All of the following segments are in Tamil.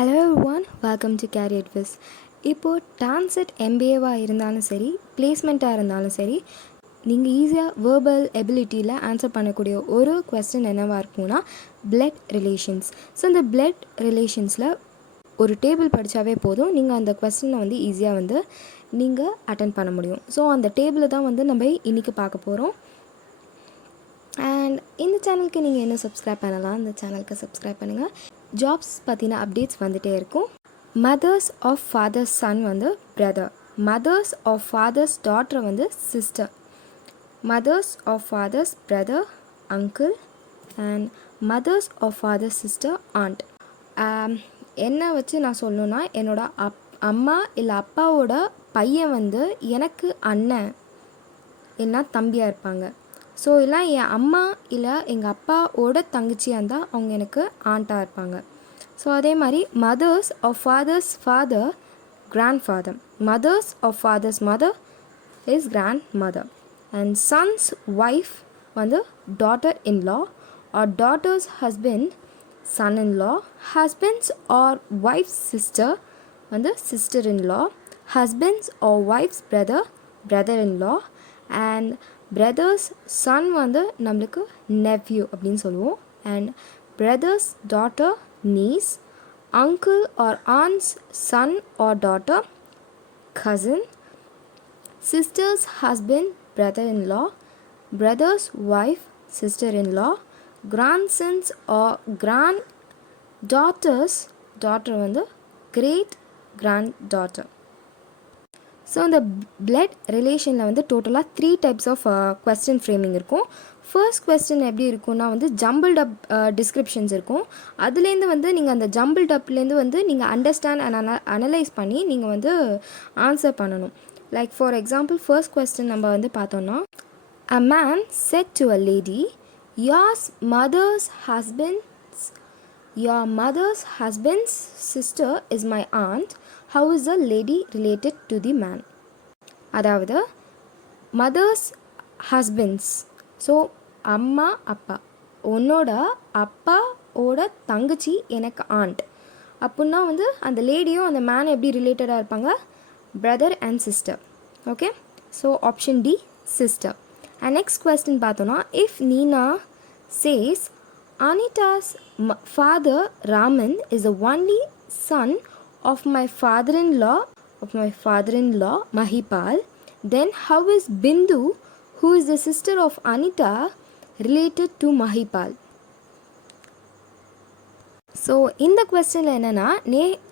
Hello everyone, welcome to Career Wiz. இப்போது டான்செட் எம்பிஏவாக இருந்தாலும் சரி, பிளேஸ்மெண்ட்டாக இருந்தாலும் சரி, நீங்கள் ஈஸியாக வேர்பல் எபிலிட்டியில் ஆன்சர் பண்ணக்கூடிய ஒரு கொஸ்டின் என்னவாக இருக்கும்னா பிளட் ரிலேஷன்ஸ். ஸோ இந்த பிளட் ரிலேஷன்ஸில் ஒரு டேபிள் படித்தாவே போதும், நீங்கள் அந்த கொஸ்டினை ஈஸியாக நீங்கள் அட்டன் பண்ண முடியும். ஸோ அந்த டேபிளை தான் நம்ம இன்றைக்கி பார்க்க போகிறோம். அண்ட் இந்த சேனலுக்கு நீங்கள் என்ன சப்ஸ்கிரைப் பண்ணலாம், இந்த சேனலுக்கு சப்ஸ்கிரைப் பண்ணுங்கள். ஜாப்ஸ் பற்றின அப்டேட்ஸ் வந்துகிட்டே இருக்கும். Mother's of father's son brother, mother's of father's daughter sister, mother's of father's brother uncle, and mother's of father's sister aunt. என்ன வச்சு நான் சொல்லணுன்னா, என்னோடய அம்மா இல்லை அப்பாவோட பையன் எனக்கு அண்ணன் என்ன தம்பியாக இருப்பாங்க. ஸோ இல்லை என் அம்மா இல்லை எங்கள் அப்பாவோட தங்கச்சியாக இருந்தால் அவங்க எனக்கு ஆண்ட்டாக இருப்பாங்க. ஸோ அதே மாதிரி mother's of father's father grandfather, mother's of father's mother is grandmother, and son's wife daughter in law or daughter's husband son in law, husband's or wife's sister sister in law, husband's or wife's brother brother in law, and brother's son நம்மளுக்கு நெவ்யூ அப்படின்னு சொல்லுவோம், and brother's daughter niece, uncle or aunt's son or daughter cousin, sister's husband brother in law, brother's wife sister in law, grandsons or granddaughters daughter great grand daughter. So இந்த பிளட் ரிலேஷனில் டோட்டலாக 3 டைப்ஸ் ஆஃப் கொஸ்டின் ஃப்ரேமிங் இருக்கும். ஃபர்ஸ்ட் கொஸ்டின் எப்படி இருக்கும்னா ஜம்பிள்ட் அப் டிஸ்கிரிப்ஷன்ஸ் இருக்கும். அதுலேருந்து நீங்கள் அந்த ஜம்பிள்ட் அப்லேருந்து நீங்கள் அண்டர்ஸ்டாண்ட் அண்ட் அனலைஸ் பண்ணி நீங்கள் ஆன்சர் பண்ணணும். Like for example first question நம்ம பார்த்தோன்னா, a man set to a lady, yours mother's husband's sister is my aunt. How is the lady related to the man? அதாவது மதர்ஸ் ஹஸ்பண்ட்ஸ், ஸோ அம்மா அப்பா, உன்னோட அப்பாவோட தங்கச்சி எனக்கு ஆண்ட் அப்படின்னா அந்த லேடியும் அந்த மேன் எப்படி ரிலேட்டடாக இருப்பாங்க, brother and sister. Okay, so option D sister. And next question பார்த்தோன்னா, if Nina says Anita's father Raman is the only son of my father-in-law Mahipal, then how is Bindu, who is the sister of Anita, related to Mahipal? So இந்த கொஸ்டினில் என்னென்னா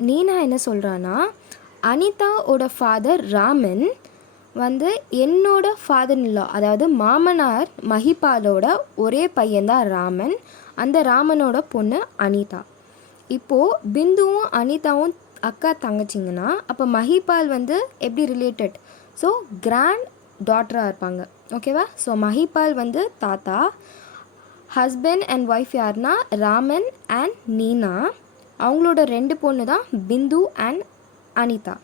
நீனா என்ன சொல்கிறான்னா, அனிதாவோட ஃபாதர் ராமன் என்னோட ஃபாதர்-இன்-லா, அதாவது மாமனார் மஹிபாலோட ஒரே பையன்தான் ராமன், அந்த ராமனோட பொண்ணு அனிதா. இப்போது பிந்துவும் அனிதாவும் அக்கா தங்கச்சிங்கன்னா அப்போ மஹிபால் எப்படி ரிலேட்டட், ஸோ கிராண்ட் டாட்டராக இருப்பாங்க. ஓகேவா? ஸோ மஹிபால் தாத்தா, ஹஸ்பண்ட் அண்ட் ஒய்ஃப் யாருன்னா ராமன் அண்ட் நீனா, அவங்களோட 2 பொண்ணு தான் பிந்து அண்ட் அனிதா.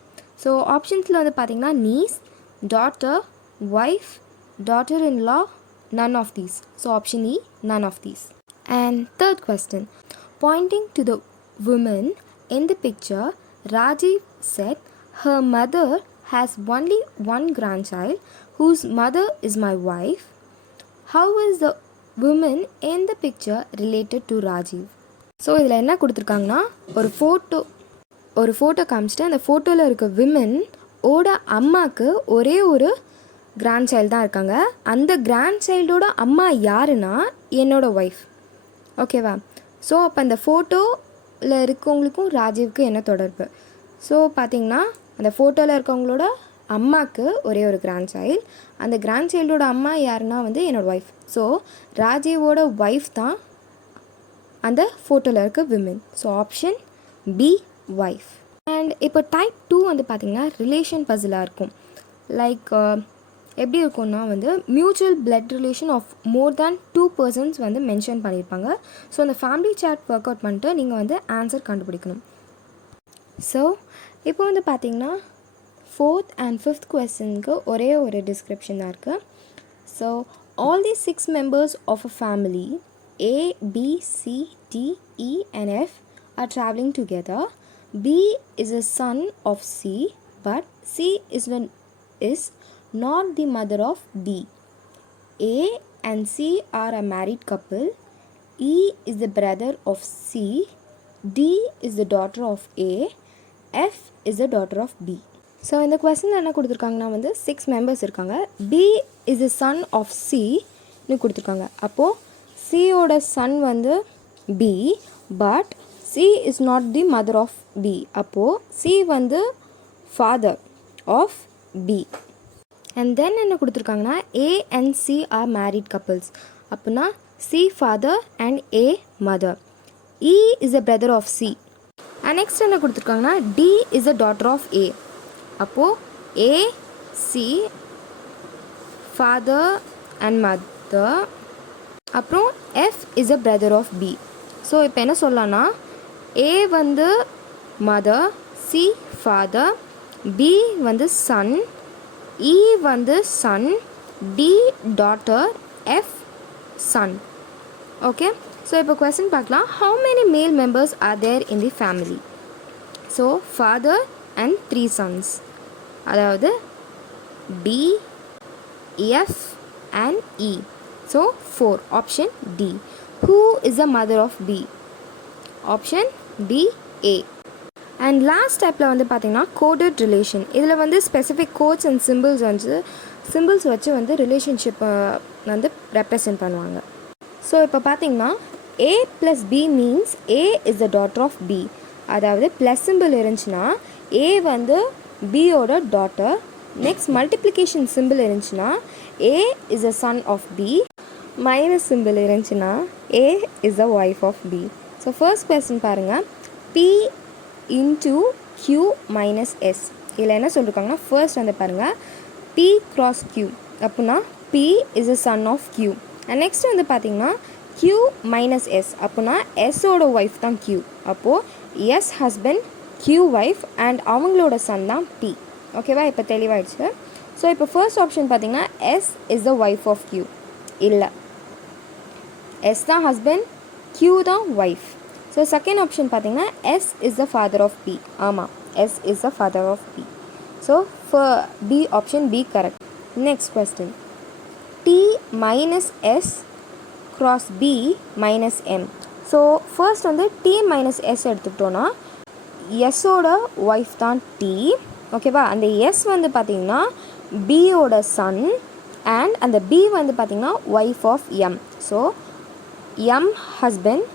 ஸோ ஆப்ஷன்ஸில் பார்த்தீங்கன்னா niece, daughter, wife, daughter-in-law, none of these. So option E, none of these. And third question, pointing to the woman in the picture, Rajiv said her mother has only one grandchild whose mother is my wife. How is the woman in the picture related to Rajiv? So இதில் என்ன கொடுத்துருக்காங்கன்னா, ஒரு ஃபோட்டோ காமிச்சிட்டு அந்த ஃபோட்டோவில் இருக்க விமன் ஓட அம்மாவுக்கு ஒரே ஒரு கிராண்ட் சைல்டு தான் இருக்காங்க. அந்த கிராண்ட் சைல்டோட அம்மா யாருன்னா என்னோட ஒய்ஃப். ஓகேவா? ஸோ அப்போ அந்த ஃபோட்டோவில் இருக்கவங்களுக்கும் ராஜீவ்க்கு என்ன தொடர்பு? ஸோ பார்த்திங்கன்னா அந்த ஃபோட்டோவில் இருக்கவங்களோட அம்மாவுக்கு ஒரே ஒரு கிராண்ட் சைல்டு, அந்த கிராண்ட் சைல்டோட அம்மா யாருன்னா என்னோடய ஒய்ஃப். ஸோ ராஜீவோட ஒய்ஃப் தான் அந்த ஃபோட்டோவில் இருக்க women. So option B wife. And இப்போ டைப் 2 பார்த்திங்கன்னா ரிலேஷன் பசிலாக இருக்கும். லைக் எப்படி இருக்கும்னா mutual blood relation of more than 2 persons mention பண்ணியிருப்பாங்க. ஸோ அந்த ஃபேமிலி சார்ட் ஒர்க் அவுட் பண்ணிட்டு நீங்கள் ஆன்சர் கண்டுபிடிக்கணும். ஸோ இப்போ பார்த்திங்கன்னா 4th and 5th கொஸ்டினுக்கு ஒரே ஒரு டிஸ்கிரிப்ஷன் தான் இருக்குது. So all the 6 members of a family A, B, C, D, E and F are traveling together. B is a son of C, but C is not the mother of B. A and C are a married couple. E is the brother of C. D is the daughter of A. F is the daughter of B. So இந்த கொஸ்டின் என்ன கொடுத்துருக்காங்கன்னா வந்து 6 மெம்பர்ஸ் இருக்காங்க. B is a son of Cன்னு கொடுத்துருக்காங்க. அப்போது சியோட சன் வந்து B, but C is not the mother of B. அப்போது C வந்து father of B. And then என்ன கொடுத்துருக்காங்கன்னா A and C are married couples. அப்படின்னா C father and A mother. E is the brother of C. And next என்ன கொடுத்துருக்காங்கன்னா D is the daughter of A. அப்போது A, C, father and mother. அப்புறம் F is a brother of B. So இப்போ என்ன சொல்லலாம்னா A வந்து mother, C father, B வந்து son, E வந்து son, D daughter, F son. Okay, so இப்போ கொஸ்டின் பார்க்கலாம். How many male members are there in the family? So father and 3 sons, அதாவது B, F and E. So 4, option D. Who is the mother of B? Option B, A. And last ஸ்டெப்பில் வந்து பார்த்திங்கன்னா கோடட் ரிலேஷன். இதில் வந்து ஸ்பெசிஃபிக் கோட்ஸ் அண்ட் சிம்பிள்ஸ் வச்சு வந்து ரிலேஷன்ஷிப்பை வந்து ரெப்ரசன்ட் பண்ணுவாங்க. ஸோ இப்போ பார்த்திங்கன்னா A + B means A is the daughter of B. அதாவது ப்ளஸ் சிம்பிள் இருந்துச்சுன்னா A வந்து Bயோட டாட்டர். நெக்ஸ்ட் மல்டிப்ளிகேஷன் சிம்பிள் இருந்துச்சுன்னா A is a son of B. Minus simple இருந்துச்சுன்னா A is the wife of B. So first question பாருங்கள், P into Q minus S. இதில் என்ன சொல்லியிருக்காங்கன்னா ஃபர்ஸ்ட் வந்து பாருங்கள் P cross Q. அப்படின்னா P is a son of Q. And next வந்து பார்த்திங்கன்னா Q minus S. அப்படின்னா Sோட ஒய்ஃப் தான் Q. அப்போது S husband, Q wife and அவங்களோட சன் தான் P. ஓகேவா, இப்போ தெளிவாயிடுச்சு. ஸோ இப்போ ஃபர்ஸ்ட் ஆப்ஷன் பார்த்திங்கன்னா S is the wife of Q. இல்லை, S தான் ஹஸ்பண்ட், Q தான் ஒய்ஃப். ஸோ செகண்ட் ஆப்ஷன் பார்த்திங்கன்னா S is the father of P. ஆமாம், S is the father of P. So B, option B correct. Next question, T minus S cross B minus M. So first வந்து T minus S எடுத்துக்கிட்டோன்னா எஸ்ஸோட ஒய்ஃப் தான் T. ஓகேவா, அந்த S வந்து பார்த்திங்கன்னா Bயோட சன் அண்ட் அந்த B வந்து பார்த்திங்கன்னா wife of M. So M husband,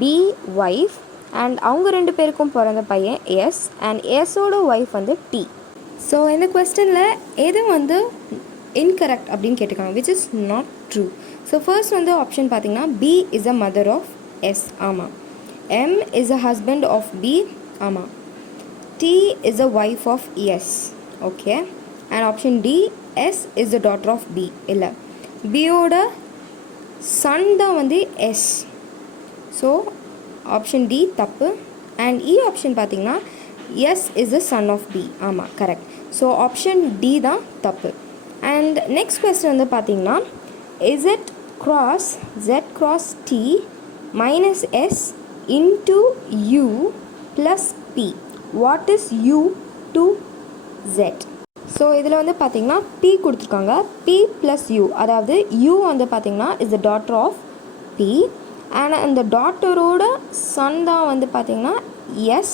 B wife and அவங்க 2 பேருக்கும் பிறந்த பையன் S அண்ட் Sோட ஒய்ஃப் வந்து T. ஸோ இந்த கொஸ்டினில் எது வந்து இன்கரெக்ட் அப்படின்னு கேட்டிருக்காங்க, which is not true. So first வந்து ஆப்ஷன் பார்த்திங்கன்னா B is a mother of S. ஆமாம். M is a husband of B. ஆமாம். T is a wife of S. Okay, and option D, S is the daughter of B. இல்லை, Bயோட சன் தான் வந்து S. ஸோ ஆப்ஷன் D தப்பு. அண்ட் E ஆப்ஷன் பார்த்திங்கன்னா S is the son of B. ஆமாம், கரெக்ட். ஸோ ஆப்ஷன் D தான் தப்பு. அண்ட் நெக்ஸ்ட் கொஸ்டின் வந்து பார்த்திங்கன்னா Z cross Z cross T minus S into U plus P. What is U to Z? So இதில் வந்து பார்த்திங்கன்னா P கொடுத்துருக்காங்க, P plus U. அதாவது U வந்து பார்த்திங்கன்னா is the daughter of P. And அந்த டாட்டரோட சன் தான் வந்து பார்த்திங்கன்னா S.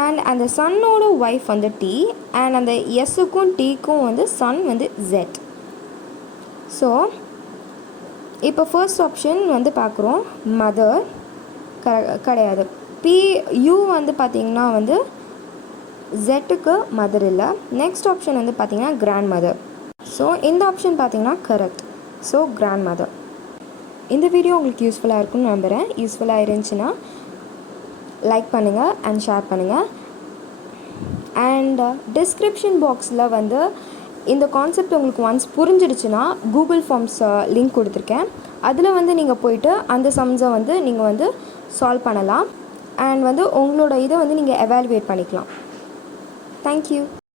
அண்ட் அந்த சன்னோட ஒய்ஃப் வந்து T. அண்ட் அந்த எஸ்ஸுக்கும் Tக்கும் வந்து சன் வந்து Z. ஸோ இப்போ ஃபர்ஸ்ட் ஆப்ஷன் வந்து பார்க்குறோம், மதர் கிடையாது. U வந்து பார்த்திங்கன்னா வந்து Zக்கு மதர் இல்லை. நெக்ஸ்ட் ஆப்ஷன் வந்து பார்த்திங்கன்னா கிராண்ட் மதர். ஸோ இந்த ஆப்ஷன் பார்த்திங்கன்னா கரெக்ட். So grand mother. இந்த வீடியோ உங்களுக்கு யூஸ்ஃபுல்லாக இருக்குன்னு நம்புகிறேன். யூஸ்ஃபுல்லாக இருந்துச்சுன்னா லைக் பண்ணுங்கள் அண்ட் ஷேர் பண்ணுங்கள். அண்ட் டிஸ்கிரிப்ஷன் பாக்ஸில் வந்து இந்த கான்செப்ட் உங்களுக்கு ஒன்ஸ் புரிஞ்சிடுச்சுன்னா கூகுள் ஃபார்ம்ஸ் லிங்க் கொடுத்துருக்கேன். அதில் வந்து நீங்கள் போயிட்டு அந்த சம்ஸை வந்து நீங்கள் வந்து சால்வ் பண்ணலாம். அண்ட் வந்து உங்களோட இதை வந்து நீங்கள் எவாலுவேட் பண்ணிக்கலாம். தேங்க்யூ.